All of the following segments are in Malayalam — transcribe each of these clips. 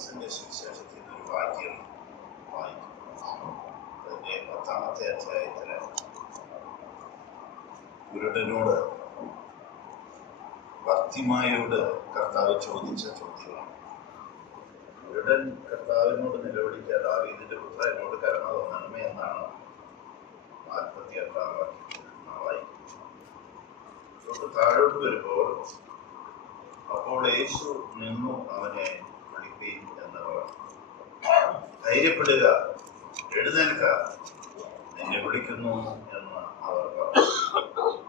സുവിശേഷത്തിൽ ഒരു വാക്യം വായിക്കും. അതിന്റെ 10-ാമത്തെ അധ്യായത്തില് കുരുടനോട് ഭർത്തിമായോട് കർത്താവ് ചോദിച്ച ചോദ്യമാണ്. കുരുടൻ കർത്താവിനോട് നിലവിളിക്കുക, ദാവീദിന്റെ പുത്ര എന്നോട് കരുണ തോന്നണമേ എന്നാണ് 48-ാം വാക്യത്തിൽ വായിക്കുന്നത്. താഴോട്ട് വരുമ്പോൾ അപ്പോൾ യേശു നിന്നു അവനെ വിളിപ്പീൻ എന്ന് പറഞ്ഞു. ധൈര്യപ്പെടുക, എഴുന്നേൽക്ക, നിന്നെ വിളിക്കുന്നു എന്ന് അവർ പറഞ്ഞു.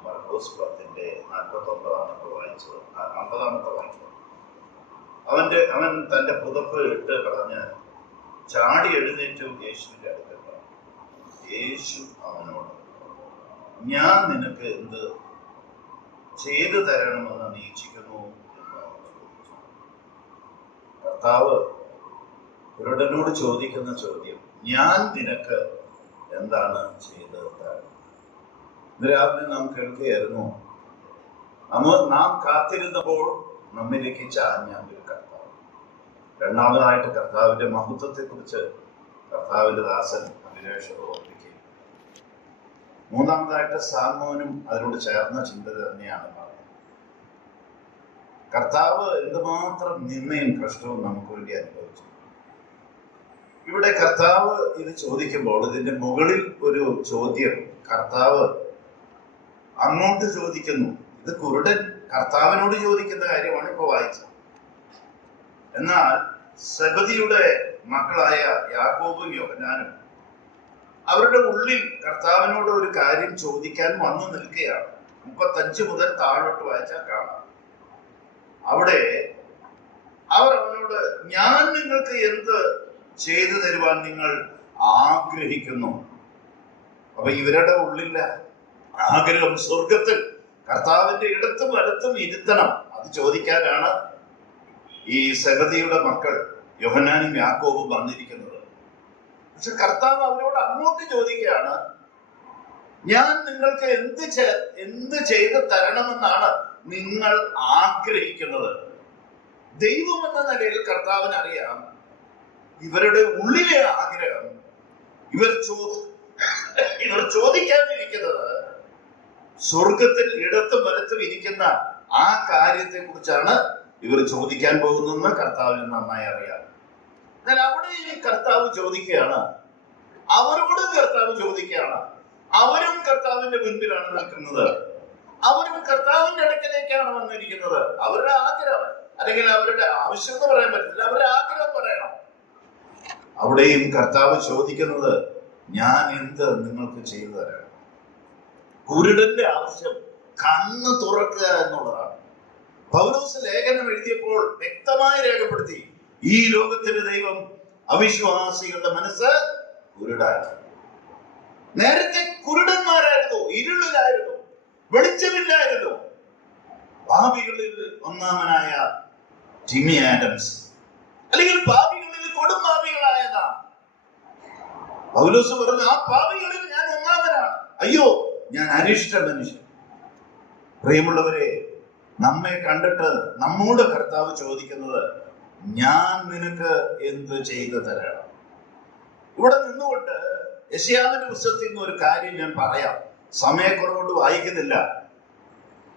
മർക്കോസ് 10-ന്റെ 50-ാമത്തെ വാക്യം. അവൻ തന്റെ പുതപ്പ് ഇട്ട് കളഞ്ഞ് ചാടി എഴുന്നേറ്റു യേശുവിന്റെ അടുക്കൽ പറഞ്ഞു. യേശു അവനോട്, ഞാൻ നിനക്ക് എന്ത് ചെയ്തു തരണമെന്ന് നീ ഇച്ഛിക്കുന്നു എന്ന് ചോദിച്ചു. കർത്താവ് കുരുടനോട് ചോദിക്കുന്ന ചോദ്യം, ഞാൻ നിനക്ക് എന്താണ് ചെയ്തു തരണം? ഇന്ന് രാവിലെ നാം കേൾക്കുകയായിരുന്നു, നാം കാത്തിരുന്നപ്പോൾ നമ്മിലേക്ക് ചാഞ്ഞ ഒരു കർത്താവ്. രണ്ടാമതായിട്ട് കർത്താവിന്റെ മഹത്വത്തെ കുറിച്ച് കർത്താവിന്റെ ദാസൻ അഭിലാഷം ഓർപ്പിക്കുകയും, മൂന്നാമതായിട്ട് സാമോനും അതിനോട് ചേർന്ന ചിന്ത തന്നെയാണ് പറയുന്നത്. കർത്താവ് എന്തുമാത്രം നിന്ദയും കഷ്ടവും നമുക്ക് വേണ്ടി അനുഭവിച്ചു. ഇവിടെ കർത്താവ് ഇത് ചോദിക്കുമ്പോൾ ഇതിന്റെ മുകളിൽ ഒരു ചോദ്യം കർത്താവ് അങ്ങോട്ട് ചോദിക്കുന്നു. ഇത് കുരുടൻ കർത്താവിനോട് ചോദിക്കുന്ന കാര്യമാണ് ഇപ്പൊ വായിച്ചത്. എന്നാൽ സെബദിയുടെ മക്കളായ യാക്കോബും യോഹന്നാനും അവരുടെ ഉള്ളിൽ കർത്താവിനോട് ഒരു കാര്യം ചോദിക്കാൻ വന്നു നിൽക്കുകയാണ്. 35 മുതൽ താഴോട്ട് വായിച്ചാൽ കാണാം. അവിടെ അവർ അവനോട്, ഞാൻ നിങ്ങൾക്ക് എന്ത് ചെയ്തു തരുവാൻ നിങ്ങൾ ആഗ്രഹിക്കുന്നു? അപ്പൊ ഇവരുടെ ഉള്ളില്ല ആഗ്രഹം സ്വർഗത്തിൽ കർത്താവിന്റെ ഇടത്തും വലത്തും ഇരുത്തണം. അത് ചോദിക്കാനാണ് ഈ സെബദിയുടെ മക്കൾ യോഹന്നാനും യാക്കോബും വന്നിരിക്കുന്നത്. പക്ഷെ കർത്താവ് അവരോട് അങ്ങോട്ട് ചോദിക്കുകയാണ്, ഞാൻ നിങ്ങൾക്ക് എന്ത് ചെയ്ത് തരണമെന്നാണ് നിങ്ങൾ ആഗ്രഹിക്കുന്നത്? ദൈവം എന്ന നിലയിൽ കർത്താവിന് അറിയാം ഇവരുടെ ഉള്ളിലെ ആഗ്രഹം. ഇവർ ചോദിക്കാനിരിക്കുന്നത് സ്വർഗത്തിൽ ഇടത്തും വലത്തും ഇരിക്കുന്ന ആ കാര്യത്തെ കുറിച്ചാണ് ഇവർ ചോദിക്കാൻ പോകുന്നതെന്ന് കർത്താവിന് നന്നായി അറിയാം. എന്നാൽ അവിടെ ഈ കർത്താവ് ചോദിക്കുകയാണ്, അവരോട് കർത്താവ് ചോദിക്കുകയാണ്. അവരും കർത്താവിന്റെ മുൻപിലാണ് നിൽക്കുന്നത്, അവരും കർത്താവിന്റെ അടുക്കലേക്കാണ് വന്നിരിക്കുന്നത്. അവരുടെ ആഗ്രഹം, അല്ലെങ്കിൽ അവരുടെ ആവശ്യം എന്ന് പറയാൻ പറ്റില്ല, അവരുടെ ആഗ്രഹം പറയണം. അവിടെയും കർത്താവ് ചോദിക്കുന്നത്, ഞാൻ എന്ത് നിങ്ങൾക്ക് ചെയ്തു തരാം? കുരുടന്റെ ആവശ്യം കണ്ണ് തുറക്കുക എന്നുള്ളതാണ്. പൗലോസ് ലേഖനം എഴുതിയപ്പോൾ വ്യക്തമായി രേഖപ്പെടുത്തി, ഈ ലോകത്തിന്റെ ദൈവം അവിശ്വാസികളുടെ മനസ്സ് കുരുടാണ്. നേരത്തെ കുരുടന്മാരായിരുന്നു, ഇരുളിലായിരുന്നു, വെളിച്ചമില്ലായിരുന്നു. പാപികളിൽ ഒന്നാമനായ ടിമി ആഡംസ്, അല്ലെങ്കിൽ പാപികളിൽ കൊടും പാപികളായതാ പൗലോസ് പറഞ്ഞു, ആ പാപികളിൽ ഞാൻ ഒന്നാമനാണ്. അയ്യോ, ഞാൻ അനിഷ്ട മനുഷ്യൻ. പ്രിയമുള്ളവരെ, നമ്മെ കണ്ടിട്ട് നമ്മോട് കർത്താവ് ചോദിക്കുന്നത്, ഞാൻ നിനക്ക് എന്ത് ചെയ്തു തരണം? ഇവിടെ നിന്നുകൊണ്ട് യെശയ്യാവിന്റെ പുസ്തകത്തിൽ നിന്ന് ഒരു കാര്യം ഞാൻ പറയാം, സമയക്കുറവുകൊണ്ട് വായിക്കുന്നില്ല.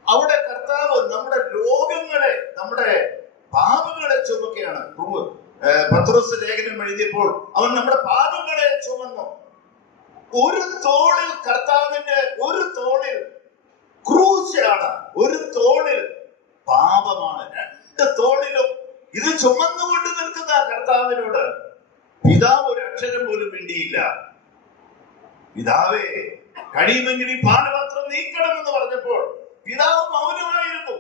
അവിടെ കർത്താവ് നമ്മുടെ രോഗങ്ങളെ, നമ്മുടെ പാപങ്ങളെ ചുമക്കുകയാണ്. പത്രോസ് ലേഖനം എഴുതിയപ്പോൾ അവൻ നമ്മുടെ പാപങ്ങളെ ചുമന്നു. ഒരു തോളിൽ കർത്താവിന്റെ, ഒരു തോളിൽ ക്രൂശാണ്, ഒരു തോളിൽ പാപമാണ്. 2 തോളിലും ഇത് ചുമന്നുകൊണ്ട് നിൽക്കുന്ന കർത്താവിനോട് പിതാവ് ഒരു അക്ഷരം പോലും മിണ്ടിയില്ല. പിതാവേ, കഴിയുമെങ്കിൽ ഈ പാനപാത്രം നീക്കണമെന്ന് പറഞ്ഞപ്പോൾ പിതാവ് മൗനമായിരുന്നു.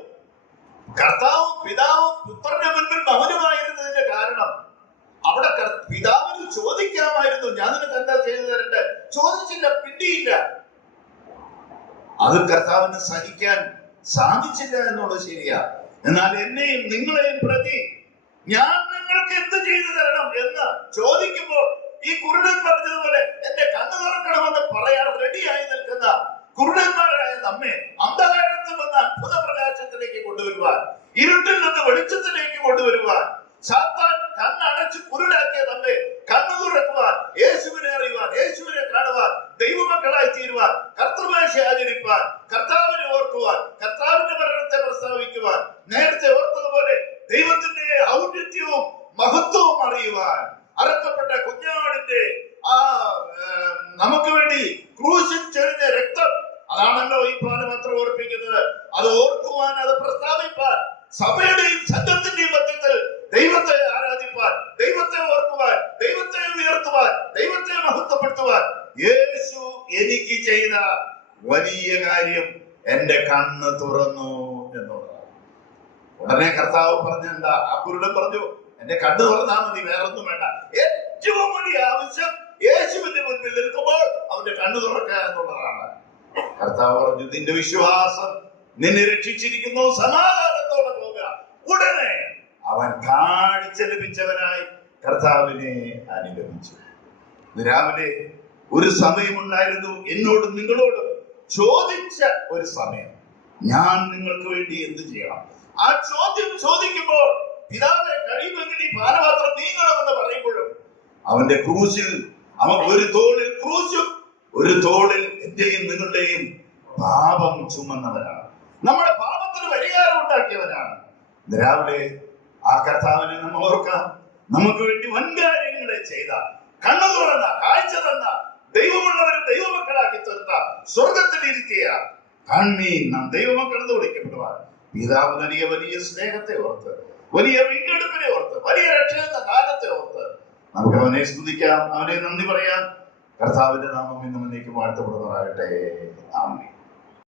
പിതാവ് പുത്രന്റെ മുൻപിൽ മൗനമായിരുന്നതിന്റെ കാരണം അവിടെ പിതാവിന് ചോദിക്കാമായിരുന്നു, ഞാൻ നിനക്ക് എന്താ ചെയ്തു തരണ്ടേ? ചോദിച്ചില്ല, പിണ്ടിയില്ല. അത് കർത്താവിന് സഹിക്കാൻ സാധിച്ചില്ല എന്നുള്ളത് ശരിയാ. എന്നാൽ എന്നെയും നിങ്ങളെയും പ്രതി ഞാൻ നിങ്ങൾക്ക് എന്ത് ചെയ്തു തരണം എന്ന് ചോദിക്കുമ്പോൾ ഈ കുരുടൻ പറഞ്ഞതുപോലെ എന്റെ കണ്ണ് തുറക്കണമെന്ന് പറയാൻ റെഡിയായി നിൽക്കുന്ന കുരുടന്മാരായ നമ്മെ അന്ധകാരത്തിൽ നിന്ന് അത്ഭുത പ്രകാശത്തിലേക്ക് കൊണ്ടുവരുവാൻ, ഇരുട്ടിൽ നിന്ന് വെളിച്ചത്തിലേക്ക് കൊണ്ടുവരുവാൻ, സാത്താൻ കണ്ണട മഹത്വവും അറിയുവാൻ, അറുക്കപ്പെട്ട കുഞ്ഞാടിന്റെ ആ നമുക്ക് വേണ്ടി ക്രൂശിൽ ചൊരിഞ്ഞ രക്തം, അതാണല്ലോ ഈ പാനപത്രം ഓർപ്പിക്കുന്നത്. അത് ഓർക്കുവാൻ, അത് പ്രസ്താവിപ്പാൻ, സഭയുടെയും സംഘത്തിന്റെയും മധ്യത്തിൽ ദൈവത്തെ ആരാധിപ്പാൻ, ദൈവത്തെ ഓർക്കുവാൻ, ദൈവത്തെ ഉയർത്തുവാൻ, ദൈവത്തെ മഹത്വപ്പെടുത്തുവാൻ യേശു എനിക്ക് ചെയ്ത വലിയ കാര്യം എന്റെ കണ്ണ് തുറന്നു എന്നുള്ളതാണ്. ഉടനെ കർത്താവ് പറഞ്ഞെന്താ? ആ കുരുടൻ പറഞ്ഞു, എന്റെ കണ്ണ് തുറന്നാൽ മതി, വേറൊന്നും വേണ്ട. ഏറ്റവും വലിയ ആവശ്യം യേശുവിന്റെ മുൻപിൽ നിൽക്കുമ്പോൾ അവന്റെ കണ്ണ് തുറക്കുക എന്നുള്ളതാണ്. കർത്താവ് പറഞ്ഞു, നിന്റെ വിശ്വാസം നിന്നെ രക്ഷിച്ചിരിക്കുന്നു, സമാധാനത്തോടെ പോവുക. ഉടനെ അവൻ കാഴ്ച ലഭിച്ചവനായി കർത്താവിനെ അനുഗമിച്ചു. രാവിലെ ഒരു സമയമുണ്ടായിരുന്നു, എന്നോടും നിങ്ങളോടും ചോദിച്ച ഒരു സമയം, ഞാൻ നിങ്ങൾക്ക് വേണ്ടി എന്ത് ചെയ്യണം? ആ ചോദ്യം ചോദിക്കുമ്പോൾ പിതാവെ കഴിയുമെങ്കിൽ ഈ പാനപാത്രം നീങ്ങണമെന്ന് പറയുമ്പോഴും അവന്റെ ക്രൂശിൽ അവൻ ഒരു തോളിൽ ക്രൂശും ഒരു തോളിൽ എന്റെയും നിങ്ങളുടെയും പാപം ചുമന്നവനാണ്. നമ്മുടെ പാപത്തിന് പരിഹാരം ഉണ്ടാക്കിയവനാണ്. രാവിലെ ആ കർത്താവിനെ നമ്മൾ ഓർക്കാം. നമുക്ക് വേണ്ടി വൻകാര്യങ്ങളെ ചെയ്ത, കണ്ണു തുറന്ന, കാഴ്ച തന്ന, ദൈവമുള്ളവരും ദൈവമക്കളാക്കി തീർത്ത, സ്വർഗത്തിൽ ഇരുത്തിയ കണ്ണീർ നാം ദൈവമക്കൾ എന്ന് വിളിക്കപ്പെടുവാൻ പിതാവ് നൽകിയ വലിയ സ്നേഹത്തെ ഓർത്ത്, വലിയ വീണ്ടെടുപ്പിനെ ഓർത്ത്, വലിയ രക്ഷയെന്ന കാലത്തെ ഓർത്ത് നമുക്ക് അവനെ സ്തുതിക്കാം, അവനെ നന്ദി പറയാം. കർത്താവിന്റെ നാമം ഇന്നും എന്നേക്കും വാഴ്ത്തപ്പെടുന്നതാകട്ടെ. ആമേൻ.